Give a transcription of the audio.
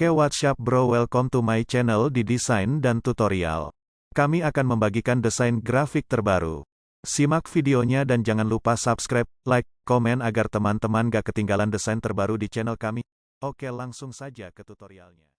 Oke, what's up bro, welcome to my channel di Desain dan Tutorial. Kami akan membagikan desain grafik terbaru. Simak videonya dan jangan lupa subscribe, like, komen agar teman-teman gak ketinggalan desain terbaru di channel kami. Oke, langsung saja ke tutorialnya.